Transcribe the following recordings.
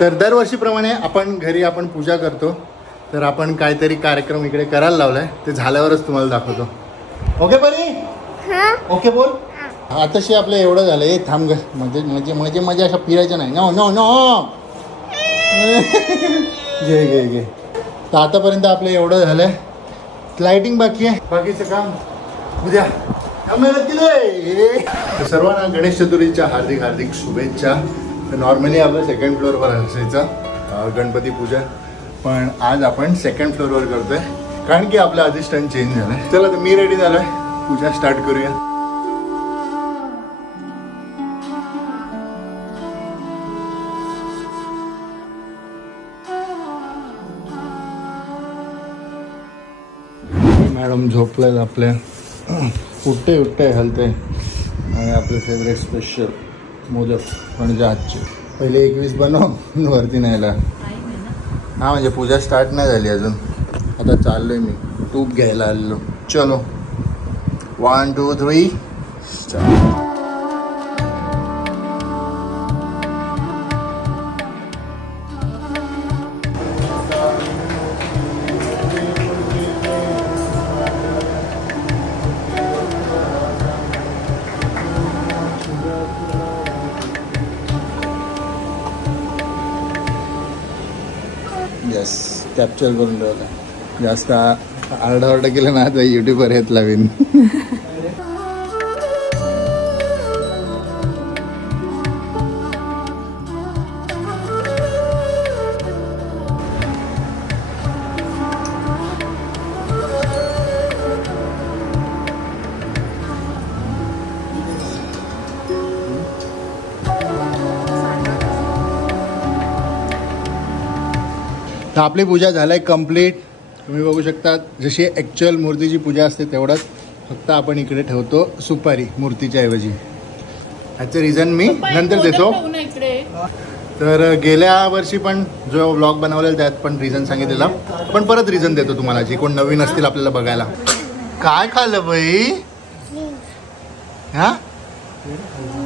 तर दरवर्षीप्रमाणे आपण घरी आपण पूजा करतो, तर आपण काहीतरी कार्यक्रम इकडे करायला लावलाय, ते झाल्यावरच तुम्हाला दाखवतो. ओके परी? ओके बोल. आताशी आपलं एवढं झालं. ए थांब ग, म्हणजे अशा फिरायचं नाही. नो नो नो घे घे घे. तर आतापर्यंत आपलं एवढं झालंय. लाइटिंग बाकी आहे, बाकीचं काम उद्या. सर्वांना गणेश चतुर्थीच्या हार्दिक हार्दिक शुभेच्छा. तर नॉर्मली आपलं सेकंड फ्लोअरवर असायचं गणपती पूजा, पण आज आपण सेकंड फ्लोअरवर करतोय कारण की आपलं अधिष्ठान चेंज झालंय. चला तर मी रेडी झालोय, पूजा स्टार्ट करूया. मॅडम झोपलेलं आपल्या, उठते हलते. आणि आपले फेवरेट स्पेशल मोदक म्हणजे आजचे पहिले 21 बनव वरती न्यायला. हा म्हणजे पूजा स्टार्ट नाही झाली अजून. आता चाललोय मी तूप घ्यायला आलेलो. चलो 1 2 3 स्टार्ट. यस, कॅप्चर करून ठेवलं. जास्त आरडाओरडा केलं ना तर यूट्यूबवर येत लावीन. तर आपली पूजा झालाय कंप्लीट. तुम्ही बघू शकता जशी ॲक्च्युअल मूर्तीची पूजा असते तेवढंच, फक्त आपण इकडे ठेवतो सुपारी मूर्तीच्या ऐवजी. ह्याचं रिझन मी नंतर देतो. तर गेल्या वर्षी पण जो व्लॉग बनवलेला त्यात पण रिझन सांगितलेला, पण परत रिझन देतो तुम्हाला जे कोण नवीन असतील आपल्याला बघायला. काय खाल्लं बाई? हा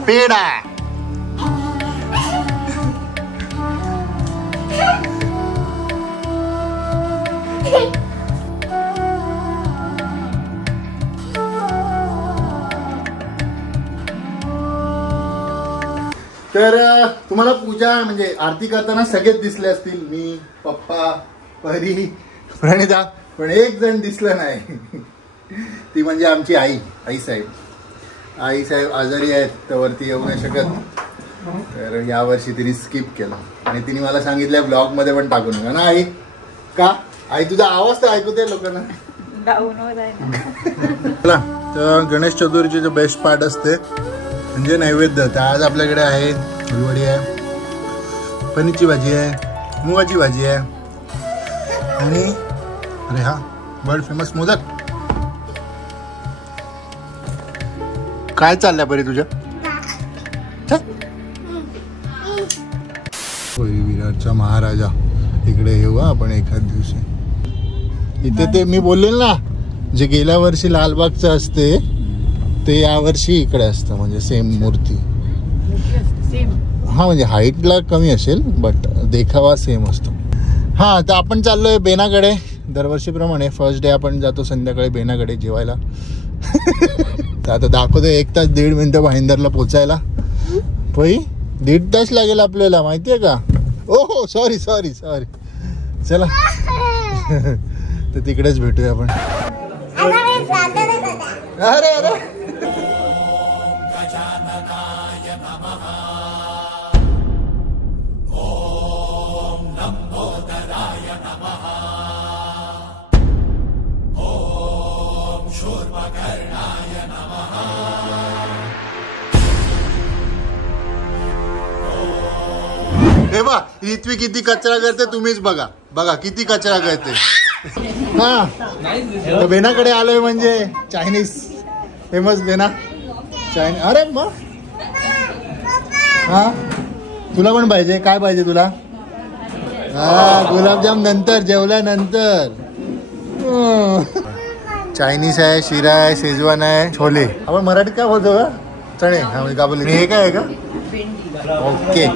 पेढा. तर तुम्हाला पूजा म्हणजे आरती करताना सगळेच दिसले असतील, मी, पप्पा, परी, प्रणिता, पण एक जण दिसलं नाही. ती म्हणजे आमची आई साहेब. आई साहेब आजारी आहेत तर वरती येऊ नाही शकत, तर यावर्षी तिने स्किप केलं आणि तिने मला सांगितलं ब्लॉग मध्ये पण टाकू नका ना आई. का आई तुझा आवाज तर ऐकू दे लोकांना. तर गणेश चतुर्थीचे बेस्ट पार्ट असते म्हणजे नैवेद्य. तर आज आपल्याकडे आहे फुलवडी आहे, पनीरची भाजी आहे, मुगाची भाजी आहे आणि अरे हा वर्ल्ड फेमस मोदक. काय चाललंय बरे तुझ्या? विराटचा महाराजा इकडे येऊ आपण एखाद दिवशी. इथे ते मी बोललेल ना जे गेल्या वर्षी लालबागचं असते ते यावर्षी इकडे असतं, म्हणजे सेम मूर्ती. हा म्हणजे हाईटला कमी असेल बट देखावा सेम असतो. हा तर आपण चाललोय बेनाकडे. दरवर्षीप्रमाणे फर्स्ट डे आपण जातो संध्याकाळी बेनाकडे जेवायला. तर आता दाखवतो 1 तास 1.5 मिनिटं भाईंदरला पोचायला. पै 1.5 तास लागेल आपल्याला, माहितीये का? ओहो सॉरी. चला तर तिकडेच भेटूया आपण. अरे हे बा इथवी किती कचरा करते तुम्हीच बघा किती कचरा करते. हा बेनाकडे आलोय म्हणजे चायनीज फेमस बेना चायनीज. अरे मग हा तुला पण पाहिजे? काय पाहिजे तुला? हा गुलाबजाम नंतर जेवल्यानंतर. चायनीज आहे, शिरा आहे, शेजवान आहे, छोले. आपण मराठीत काय बोलतो का? चणे. हा म्हणजे का बोलले हे काय आहे का? ओके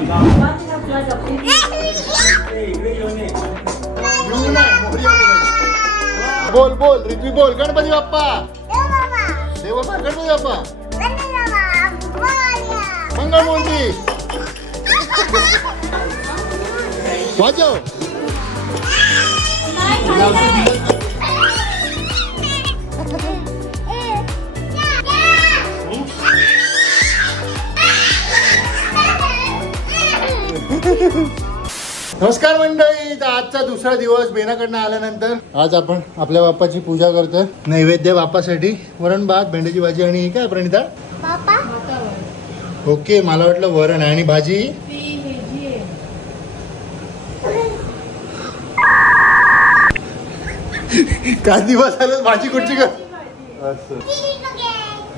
बोल बोल रिद्वी बोल. गणपती बाप्पा देव बाप्पा गणपती बाप्पा मंगळमूर्ती वाजव. नमस्कार मंडळी. तर आजचा दुसरा दिवस बेनाकडनं आल्यानंतर आज आपण आपल्या बाप्पाची पूजा करतोय. नैवेद्य बाप्पासाठी वरण भात भेंडीची भाजी आणि काय प्रणिता ओके. मला वाटलं वरण आणि भाजी. काय दिवस आले भाजी कुठची कर.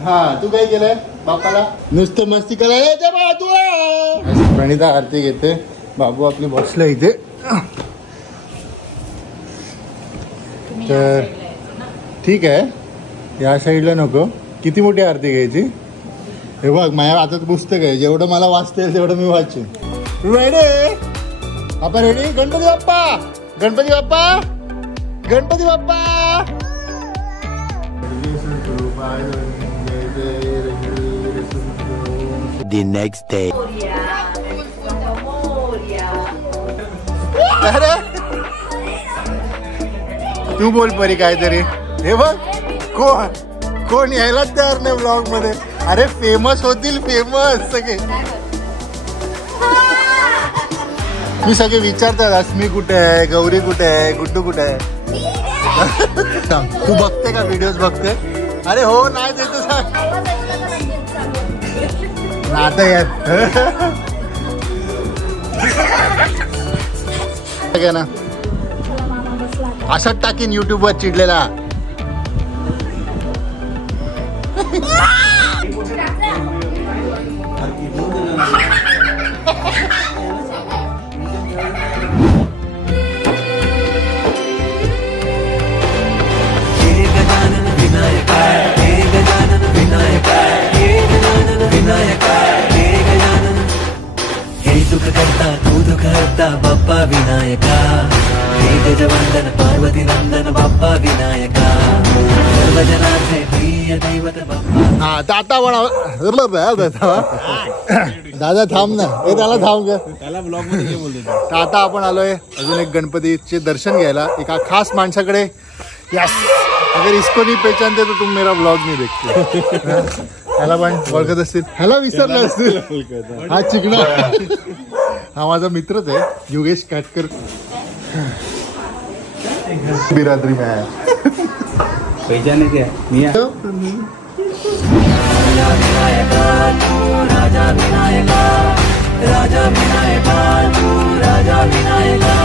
हा तू काय केलंय बाप्पाला. नुसतं मस्ती करायला तू. प्रणिता आरती घेते. बाबू आपली बसलं इथे. तर ठीक आहे या साईडला नको. किती मोठी आरती घ्यायची हे बघ. माझ्या हातात पुस्तक आहे. जेवढं मला वाचता येईल तेवढं मी वाचेन. Ready Bappa ready. Ganpati Bappa Ganpati Bappa Ganpati Bappa. The next day. तू बोल परी काहीतरी. हे बघ कोण यायला तयार नाही ब्लॉग मध्ये. अरे फेमस होतील फेमस सगळे. मी सगळे विचारतात अस्मी कुठे आहे गौरी कुठे आहे गुड्डू कुठे आहे. तू बघते का व्हिडिओज बघते. अरे हो नाही देतो सांग आता यार. ना असंच टाकीन युट्यूब वर चिडलेला. करता तू दुख हरता बाप्पा विनायका. हे गजवंदन पार्वती नंदन बाप्पा विनायका. सर्वजनांचे प्रिय दैवत बाप्पा. हा दाता दादा थांब ना. हे त्याला थांब ग. त्याला ब्लॉग मध्ये काय बोलतो. तर आता आपण आलोय अजून एक गणपतीचे दर्शन घ्यायला एका खास माणसाकडे. यस अगर इसको नहीं पहचानते तो तुम मेरा ब्लॉग नहीं देखते. ह्याला पण ओळखत असतील. ह्याला विसरलं असतील. हा चिकना हा माझा मित्रच आहे योगेश काटकर. बिरादरी में आया पहचाने क्या मिया. राजा विनायका राजा विनायका तू राजा विनायका.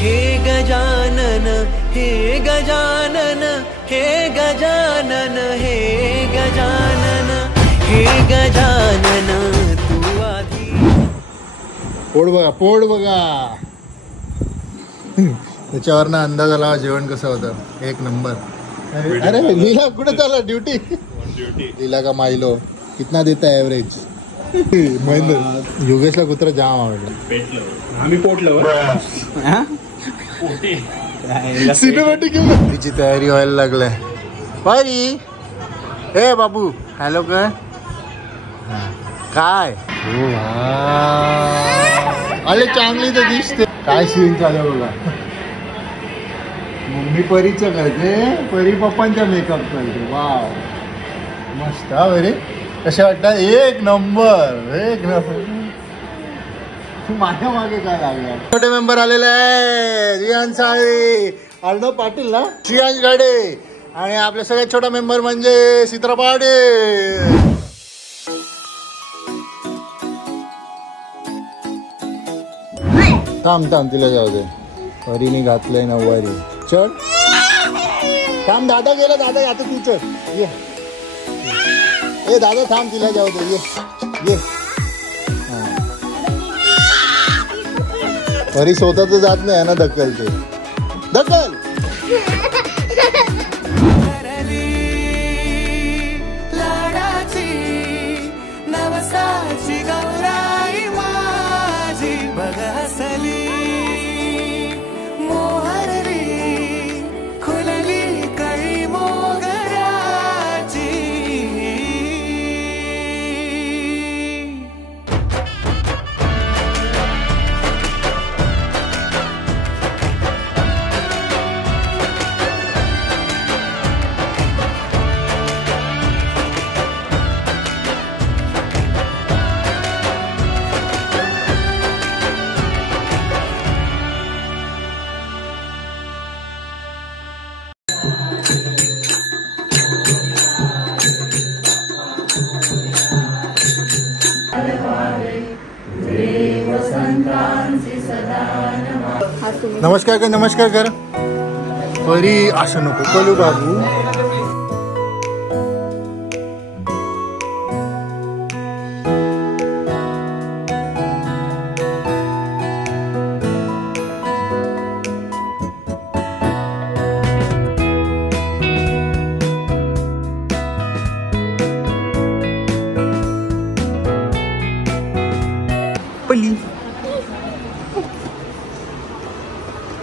हे गजानन हे गजानन हे गजानन हे गजानन हे गजानन तू आधी. पोट बघा त्याच्यावरनं अंदाज आला जेवण कसं होतं. एक नंबर. अरे लीला कुठे चालला. ड्युटी लीला का मायलो कितना देता है एव्हरेज. महेंद्र योगेशला कुत्रा जाम आवडला. आम्ही पोटलो सिनेमॅटिक तिची तयारी व्हायला लागलाय. परी हे बाबू हॅलो काय अरे चांगली तर दिसते. काय सीन चालू बघा. मम्मी परीचं करते परी पप्पांचा मेकअप करते. वाव मस्त हा बरे. कसे वाटतात. एक नंबर. तू माझ्या मागे काय लागला. छोटे मेंबर आलेले आहे. रियांश साळवे अर्णव पाटील ना श्रियांश गाडे आणि आपल्या सगळ्यात छोटा मेंबर म्हणजे सीताराम पाटील. थांब तिला जाऊ दे. परीने घातलंय नऊवारी. चल थांब दादा गेला. दादा आता तू चल ये. ए दादा थांब तिला जाऊ दे. ये परी स्वतःच जात नाही ना ढकलते. ढकल लाडाची नवसाची गौराई माझी बघ हसली. नमस्कार कर, नमस्कार कर. परी असं नको कलू बाबू.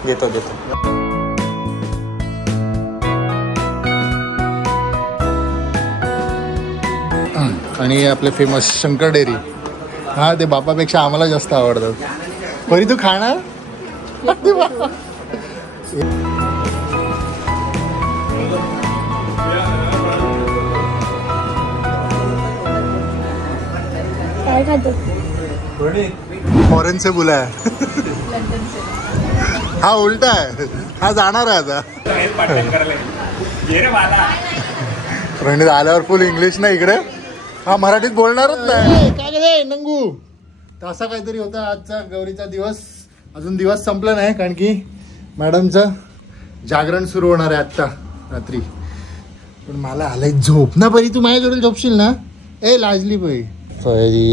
घेतो घेतो. आणि आपले फेमस शंकर डेअरी. हा ते बापापेक्षा आम्हाला जास्त आवडतात. परी तू खाणार? काय खातो? फॉरेन से बुला है. हा उलटा आहे. हा जाणार आहे आता. प्रणित आल्यावर फुल इंग्लिश ना इकडे. हा मराठीत बोलणारच नाही. काय रे नंगू. तर असा काहीतरी होता आजचा गौरीचा दिवस. अजून दिवस संपला नाही कारण की मॅडमचं जागरण सुरू होणार आहे आत्ता रात्री. पण मला आलंय झोप ना. परी तू माझ्याकडे झोपशील ना. ए लाजली परी. परी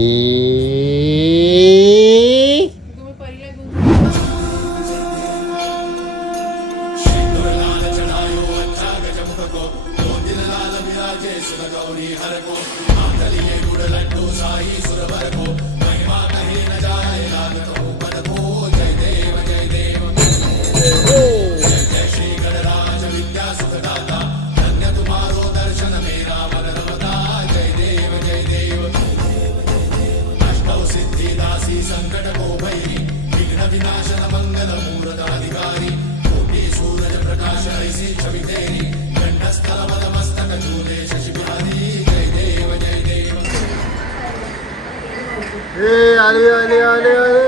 आले आले आले आले.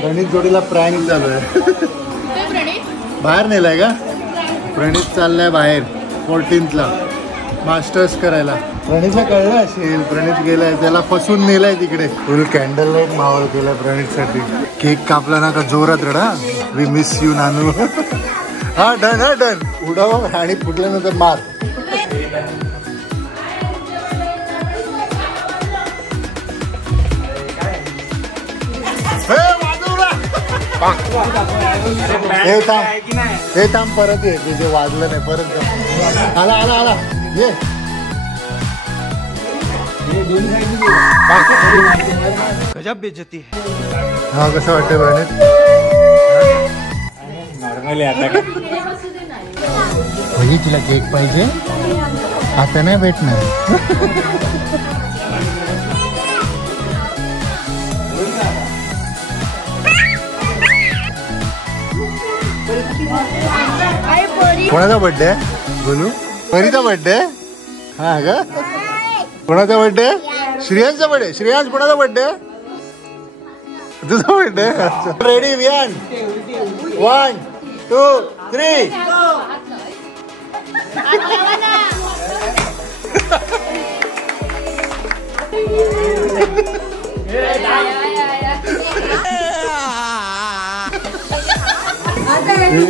प्रणित जोडीला प्रँक चालू आहे. बाहेर नेलाय का? प्रणित चाललाय बाहेर 14th मास्टर्स करायला. प्रणितला कळलं असेल प्रणित गेलाय. त्याला फसून नेलाय तिकडे. फुल कॅन्डल लाईट माहोल केलाय प्रणितसाठी. केक कापला ना का जोरात रडा. वी मिस यू नानू. हा डन हा डन. उडाव आणि फुटल्यानंतर मार. हे थांब परत ये. जे वाजलं नाही परत. आला आला आला ये. गजब बेइज्जती. हा कसं वाटतंय प्रणित? नॉर्मली आता का तुला केक पाहिजे? आता नाही भेटणार. कोणाचा बर्थडे आहे बोलू? परीचा बर्थडे. हा का? कोणाचा बर्थडे? श्रेयांचा बर्थडे. श्रेयांश कोणाचा बर्थडे? तुझा बर्थडे. रेडी वियान. 1 2 3.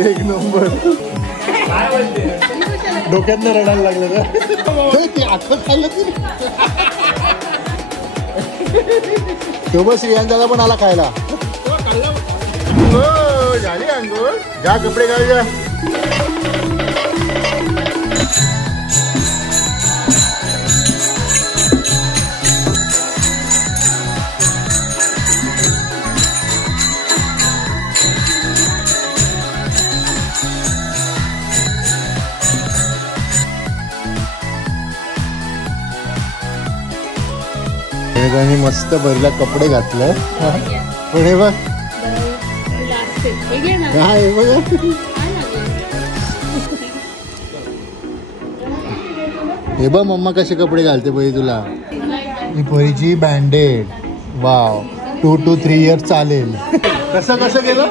एक नंबर. डोक्यातनं रडायला लागलं का? ते आखं खाल्लं तरी. तो बस श्रेयांचा पण आला खायला. हो झाली अंघोळ. जा कपडे घाल जा. आणि मस्त भरला कपडे घातलं. पण हे बघ हे बघ मम्मा कसे कपडे घालते परी तुला. ही परीची बँडेड. वाव 2 to 3 years चालेल. कसं कसं गेलं?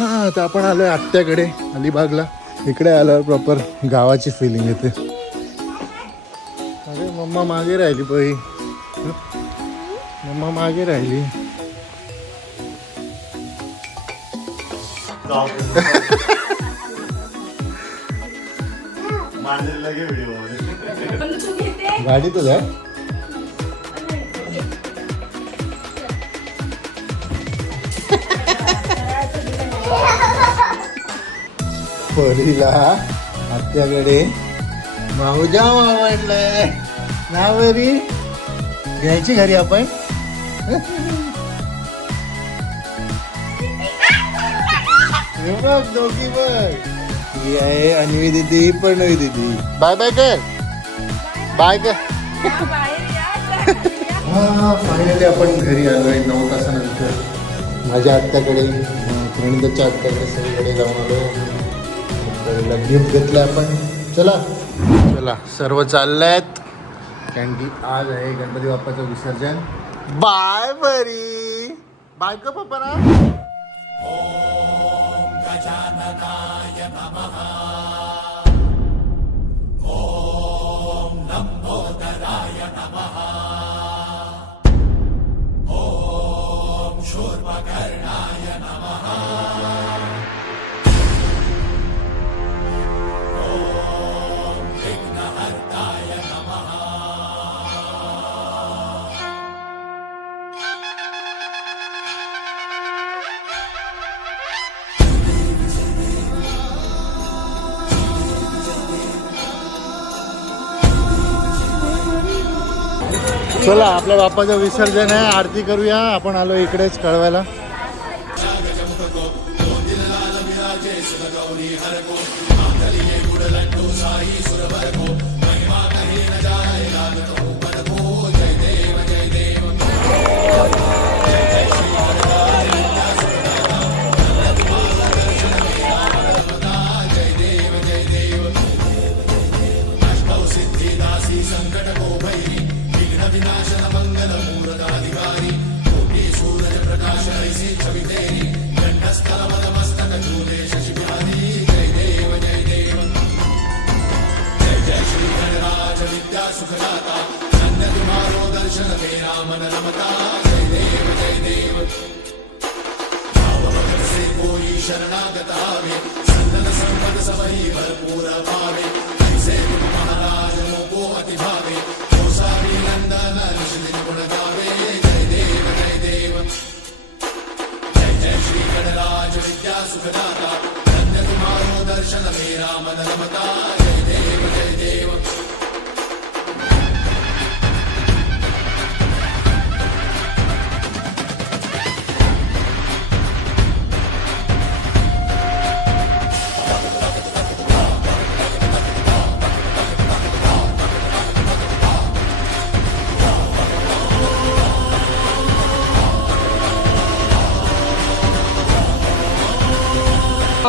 हा तर आपण आलोय आत्याकडे अलिबागला. इकडे आल्यावर प्रॉपर गावाची फिलिंग येते. मम्मा मागे राहिली परी. मम्मा मागे राहिली. गाडी तुझ्या परीला आत्याकडे माऊजा आवडलंय ना बरी. घ्यायची घरी आपण. हे बघ दोघी बघ. ही आहे अन्वी दीदी प्रणवी दीदी. बाय बाय कर. बाय कर. हा फायनली आपण घरी आलोय 9 तासानंतर. माझ्या आत्याकडे प्रणिताच्या आत्याकडे सगळीकडे जाऊन आलो. गिफ्ट घेतलं आपण. चला चला सर्व चाललेत कारण की आज आहे गणपती बाप्पाचं विसर्जन. बाय बरी. बाय का पप्पा ना. गजाननाय नमः. ओम लंबोदराय नमः. ओम शूर्पकर्णाय नमः. ओम विघ्नहर्ताय नमः. चला आपल्या बाप्पाचं विसर्जन आहे. आरती करूया. आपण आलो इकडेच कळवायला.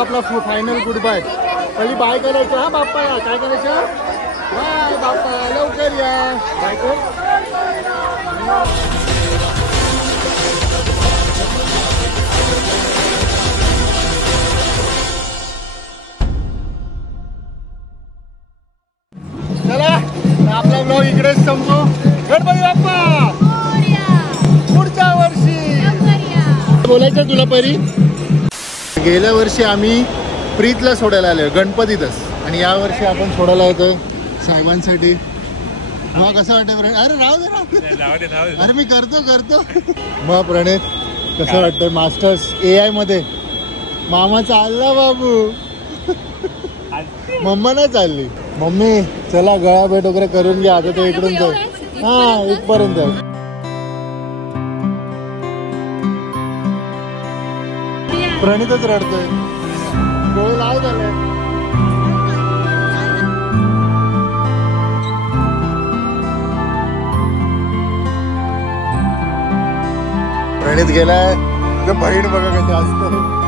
आपला फायनल गुड बाय. पहिली बाय करायचं. हा बाप्पाला काय करायचं. बाय बाप्पा लवकर या. बाय कर. चला आपला ब्लॉग इकडेच संपतो. गणपती बाप्पा पुढच्या वर्षी. बोलायचं तुला परी. गेल्या वर्षी आम्ही प्रीतला सोडायला आलो गणपतीतच आणि या वर्षी आपण सोडायला येतो साहेबांसाठी. मग कसं वाटतं प्रणित. अरे राहू दे. अरे मी करतो. मग प्रणित कसं वाटतं. मास्टर्स AI मध्ये मामा चालला बाबू. मम्मा नाही चालली. मम्मी चला गळा भेट वगैरे करून घ्या. आता तो इकडून जाऊ. हा इथपर्यंत. प्रणितच रडतोय. डोळे लाल झाले. प्रणित गेलाय. बहीण बघा कशी असतं.